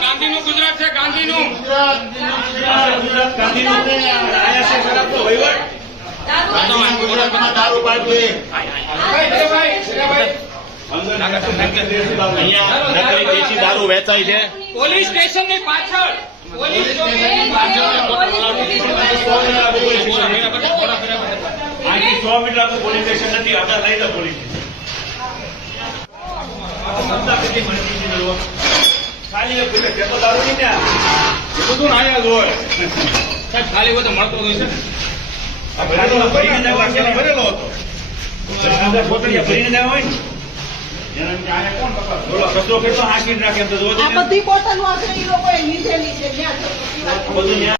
ગાંધીનું ગુજરાત છે ગાંધીનું. ગુજરાત ગાંધીનું નકલી દેશી દારૂ વેચાય છે પોલીસ સ્ટેશનની પાછળ સો મીટર પોલીસ સ્ટેશન નથી આગળ લઈ જાઓ પોલીસ. ખાલી પેપર દારૂ નહીં ને બધું ના આયા જ હોય. સાહેબ ખાલી હોય તો મળતો હોય છે આ ભરેલો હતો. ભરીને ના હોય કચરો કેટલો હાંકીને નાખે એમ તો. બધી બોટલો આપણે એ લોકોએ લીધેલી છે